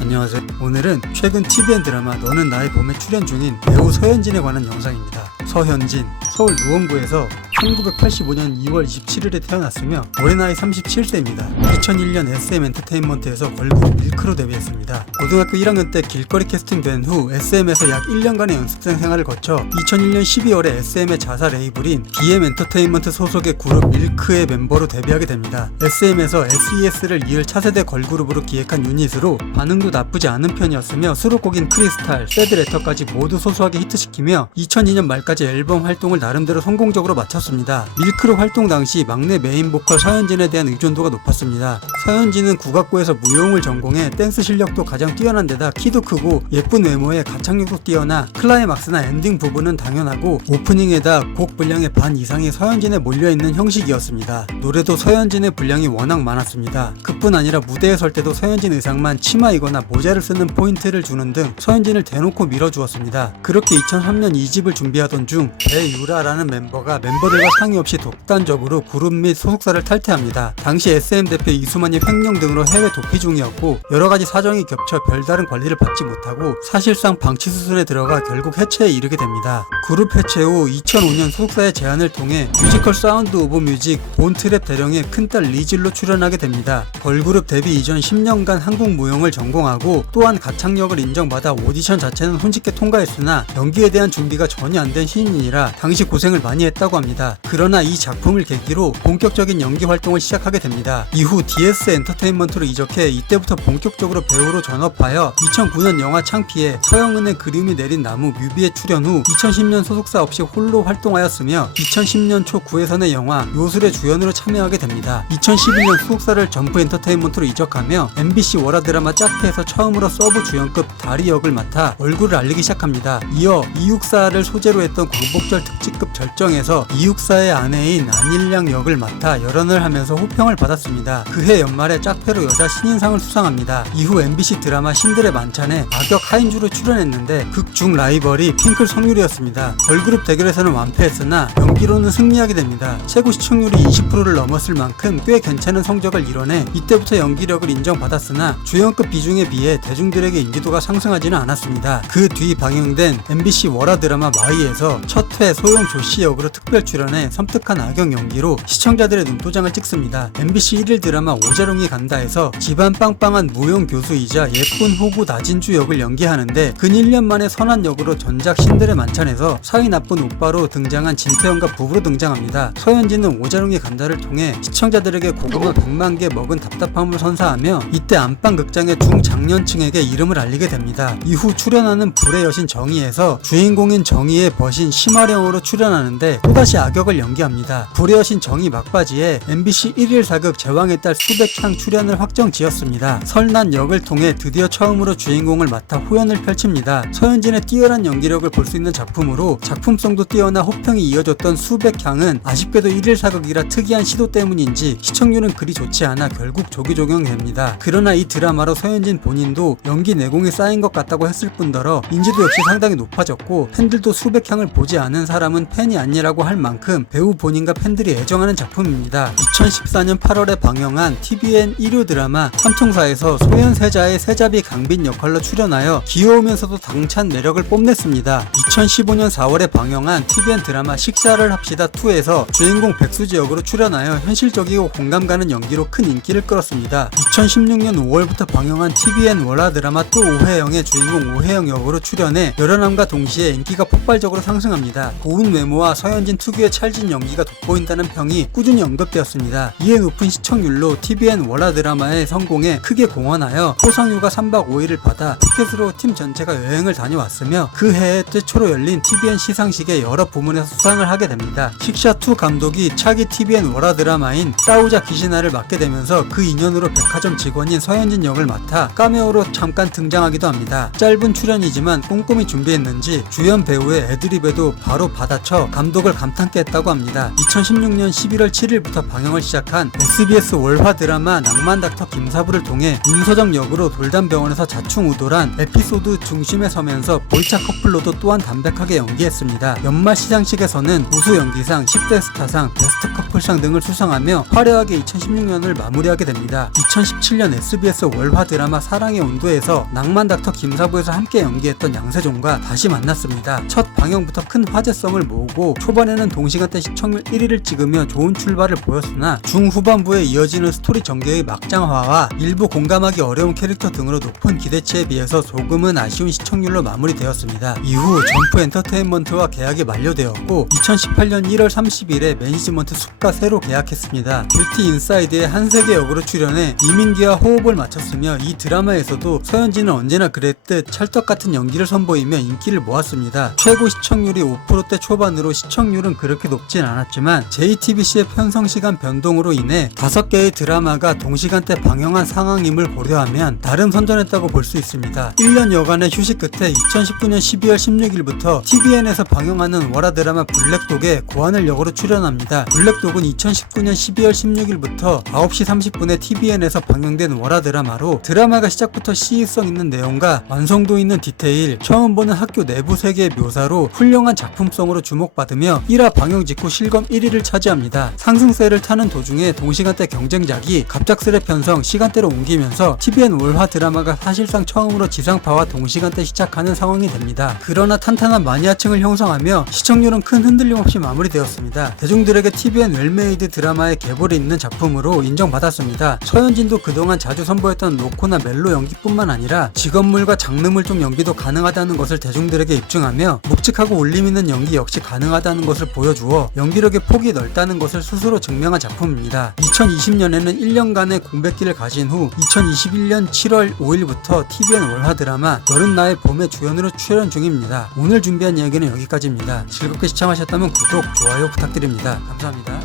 안녕하세요. 오늘은 최근 TVN 드라마 너는 나의 봄에 출연 중인 배우 서현진에 관한 영상입니다. 서현진, 서울 노원구에서 1985년 2월 27일에 태어났으며 올해 나이 37세입니다. 2001년 SM 엔터테인먼트에서 걸그룹 밀크로 데뷔했습니다. 고등학교 1학년 때 길거리 캐스팅된 후 SM에서 약 1년간의 연습생 생활을 거쳐 2001년 12월에 SM의 자사 레이블인 BM 엔터테인먼트 소속의 그룹 밀크의 멤버로 데뷔하게 됩니다. SM에서 SES를 이을 차세대 걸그룹으로 기획한 유닛으로 반응도 나쁘지 않은 편이었으며 수록곡인 크리스탈, 새드레터까지 모두 소소하게 히트시키며 2002년 말까지 앨범 활동을 나름대로 성공적으로 마쳤습니다. 밀크로 활동 당시 막내 메인 보컬 서현진에 대한 의존도가 높았습니다. 서현진은 국악고에서 무용을 전공해 댄스 실력도 가장 뛰어난 데다 키도 크고 예쁜 외모에 가창력도 뛰어나 클라이막스나 엔딩 부분은 당연하고 오프닝에다 곡 분량의 반 이상이 서현진에 몰려있는 형식이었습니다. 노래도 서현진의 분량이 워낙 많았습니다. 그뿐 아니라 무대에 설 때도 서현진 의상만 치마이거나 모자를 쓰는 포인트를 주는 등 서현진을 대놓고 밀어주었습니다. 그렇게 2003년 2집을 준비하던 중 배유라라는 멤버가 멤버들과 상의 없이 독단적으로 그룹 및 소속사를 탈퇴합니다. 당시 SM 대표 이수만이 횡령 등으로 해외 도피 중이었고 여러가지 사정이 겹쳐 별다른 관리를 받지 못하고 사실상 방치 수순에 들어가 결국 해체에 이르게 됩니다. 그룹 해체 후 2005년 소속사의 제안을 통해 뮤지컬 사운드 오브 뮤직 본트랩 대령의 큰딸 리즐로 출연하게 됩니다. 걸그룹 데뷔 이전 10년간 한국 무용을 전공하고 또한 가창력을 인정받아 오디션 자체는 손쉽게 통과했으나 연기에 대한 준비가 전혀 안 된 신인이라 당시 고생을 많이 했다고 합니다. 그러나 이 작품을 계기로 본격적인 연기 활동을 시작하게 됩니다. 이후 DS 엔터테인먼트로 이적해 이때부터 본격적으로 배우로 전업하여 2009년 영화 창피에 서영은의 그림이 내린 나무 뮤비에 출연 후 2010년 소속사 없이 홀로 활동하였으며 2010년 초 구혜선의 영화 요술의 주연으로 참여하게 됩니다. 2011년 소속사를 점프 엔터테인먼트로 이적하며 MBC 월화 드라마 짝패에서 처음으로 서브 주연급 다리 역을 맡아 얼굴을 알리기 시작합니다. 이어 이육사를 소재로 했던 광복절 특집급 절정에서 이육사의 아내인 안일양 역을 맡아 열연을 하면서 호평을 받았습니다. 그해 연말에 짝패로 여자 신인상을 수상합니다. 이후 MBC 드라마 신들의 만찬에 악역 하인주로 출연했는데 극중 라이벌이 핑클 성유리였습니다. 걸그룹 대결에서는 완패했으나 연기로는 승리하게 됩니다. 최고 시청률이 20%를 넘었을 만큼 꽤 괜찮은 성적을 이뤄내 이때부터 연기력을 인정받았으나 주연급 비중에 비해 대중들에게 인지도가 상승하지는 않았습니다. 그 뒤 방영된 MBC 월화 드라마 마이에서 첫 회 소영 조씨 역으로 특별 출연해 섬뜩한 악역 연기로 시청자들의 눈도장을 찍습니다. MBC 1일 드라마 오자룡이 간다에서 집안 빵빵한 무용 교수이자 예쁜 호구 나진주 역을 연기하는데 근 1년 만에 선한 역으로 전작 신들의 만찬에서 사이 나쁜 오빠로 등장한 진태현과 부부로 등장합니다. 서현진은 오자룡이 간다를 통해 시청자들에게 고구마 100만 개 먹은 답답함을 선사하며 이때 안방 극장의 중장년층에게 이름을 알리게 됩니다. 이후 출연하는 불의 여신 정희에서 주인공인 정희의 버신 심화령으로 출연하는데 또다시 악역을 연기합니다. 불의 여신 정희 막바지에 MBC 1일 사극 제왕의 딸 수백향 출연을 확정지었습니다. 설난 역을 통해 드디어 처음으로 주인공을 맡아 호연을 펼칩니다. 서현진의 뛰어난 연기력을 볼 수 있는 작품으로 작품성도 뛰어나 호평이 이어졌던 수백향은 아쉽게도 1일 사극이라 특이한 시도 때문인지 시청률은 그리 좋지 않아 결국 조기 종영됩니다. 그러나 이 드라마로 서현진 본인도 연기 내공이 쌓인 것 같다고 했을 뿐더러 인지도 역시 상당히 높아졌고 팬들도 수백향을 보지 않은 사람은 팬이 아니라고 할 만큼 배우 본인과 팬들이 애정하는 작품입니다. 2014년 8월에 방영한 TVN 1호 드라마 삼총사에서 소현세자의 세자비 강빈 역할로 출연하여 귀여우면서도 당찬 매력을 뽐냈습니다. 2015년 4월에 방영한 TVN 드라마 식사를 합시다 2에서 주인공 백수지 역으로 출연하여 현실적이고 공감 가는 연기로 큰 인기를 끌었습니다. 2016년 5월부터 방영한 TVN 월화 드라마 또 오혜영의 주인공 오혜영 역으로 출연해 열연함과 동시에 인기가 폭발적으로 상승합니다. 고운 외모와 서현진 특유의 찰진 연기가 돋보인다는 평이 꾸준히 언급되었습니다. 이에 높은 시청률로 TVN 월화 드라마의 성공에 크게 공헌하여 포상휴가 3박 5일을 받아 티켓으로 팀 전체가 여행을 다녀왔으며 그 해에 최초로 열린 TVN 시상식에 여러 부문에서 수상을 하게 됩니다. 식샤2 감독이 차기 TVN 월화 드라마인 싸우자 귀신아를 맡게 되면서 그 인연으로 백화점 직원인 서현진 역을 맡아 카메오로 잠깐 등장하기도 합니다. 짧은 출연이지만 꼼꼼히 준비했는지 주연 배우의 애드립에도 바로 받아쳐 감독을 감탄케 했다고 합니다. 2016년 11월 7일부터 방영을 시작한 SBS 월화 드라마 낭만 닥터 김사부를 통해 윤서정 역으로 돌담병원에서 자충우돌한 에피소드 중심에 서면서 볼차 커플로도 또한 담백하게 연기했습니다. 연말 시상식에서는 우수 연기상, 10대 스타상, 베스트 커플상 등을 수상하며 화려하게 2016년을 마무리하게 됩니다. 2017년 SBS 월화 드라마 사랑의 온도에서 낭만 닥터 김사부에서 함께 연기했던 양세종과 다시 만났습니다. 첫 방영부터 큰 화제성을 모으고 초반에는 동시간대 시청률 1위를 찍으며 좋은 출발을 보였으나 중후반부에 이어지는 스토리 전개의 막장화와 일부 공감하기 어려운 캐릭터 등으로 높은 기대치에 비해서 조금은 아쉬운 시청률로 마무리되었습니다. 이후 점프 엔터테인먼트와 계약이 만료되었고 2018년 1월 30일에 매니지먼트 숲과 새로 계약했습니다. 뷰티 인사이드의 한세계 역으로 출연해 이민기와 호흡을 맞췄으며 이 드라마에서도 서현진은 언제나 그랬듯 찰떡같은 연기를 선보이며 인기를 모았습니다. 최고 시청률이 5%대 초반으로 시청률은 그렇게 높진 않았지만 JTBC의 편성시간 변동으로 인해 5개의 드라마가 동시간대 방영한 상황임을 고려하면 나름 선전했다고 볼 수 있습니다. 1년 여간의 휴식 끝에 2019년 12월 16일부터 TVN에서 방영하는 월화 드라마 블랙독에 고하늘 역으로 출연합니다. 블랙독은 2019년 12월 16일부터 9시 30분에 TVN에서 방영된 월화 드라마로 드라마가 시작부터 시의성 있는 내용과 완성도 있는 디테일, 처음 보는 학교 내부 세계의 묘사로 훌륭한 작품성으로 주목받으며 1화 방영 직후 실검 1위를 차지합니다. 상승세를 타는 도중에 동시간대 경쟁작이 갑작스레 편성 시간대로 옮기면서 TVN 월화 드라마가 사실상 처음으로 지상파와 동시간대 시작하는 상황이 됩니다. 그러나 탄탄한 마니아층을 형성하며 시청률은 큰 흔들림 없이 마무리되었습니다. 대중들에게 TVN 웰메이드 드라마의 계보를 잇는 작품으로 인정받았습니다. 서현진도 그동안 자주 선보였던 로코나 멜로 연기뿐만 아니라 직업물과 장르물적 연기도 가능하다는 것을 대중들에게 입증하며 묵직하고 울림있는 연기 역시 가능하다는 것을 보여주어 연기력의 폭이 넓다는 것을 스스로 증명한 작품입니다. 2020년에는 1년간의 공백기를 가진 후 2021년 7월 5일부터 TVN 월화 드라마 너는 나의 봄의 주연으로 출연 중입니다. 오늘 준비한 이야기는 여기까지입니다. 즐겁게 시청하셨다면 구독, 좋아요 부탁드립니다. 감사합니다.